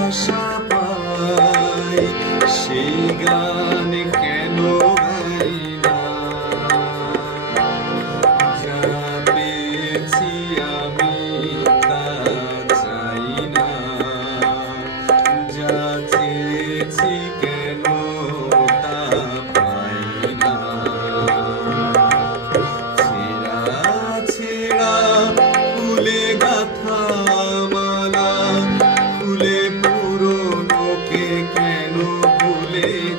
আশা পাই সে গান কেন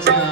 time.